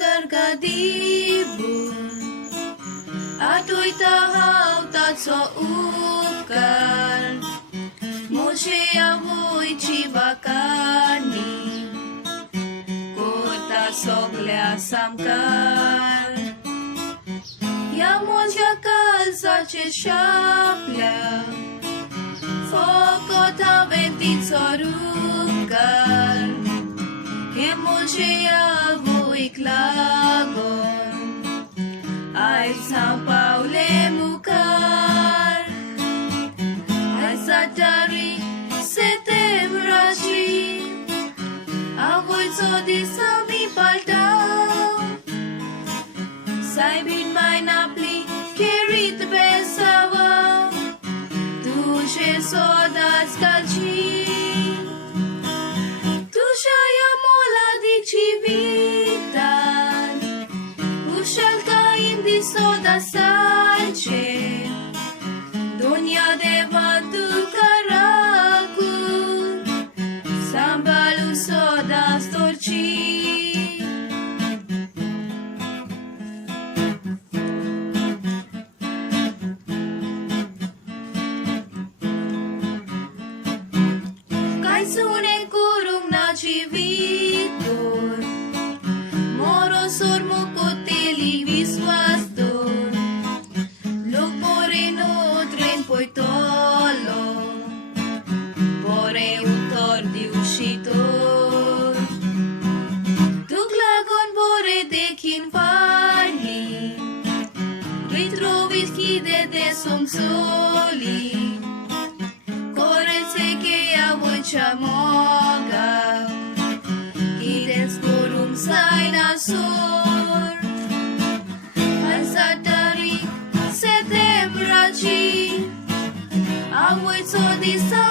kargadibun ato'y tahaw tatsoukal Moshe awoy chibakani Kota soglea samkal Yamon jakal sace shapla Fokot aventit sorukal Moshe awoy klagon Ay sampaule mukar Ay satari setem rashi Avoy sodi sami paltau Saibin mai napli kerit besawa Duce sodas calci Duce mola di civitan Ushalka indi soda salce Dunia deva tu caracu Sambalu soda storci Kai sunen kurung na civitor Moro sormo koteli viswastor Lupore no tren poitolo Pore utor di uscitor Tuglagon pore dekin parli Ritrovis chide de somsoli Kore seke avoy chamoga Kides korum saina sur Ansatari setem rachi Avoy sodi sa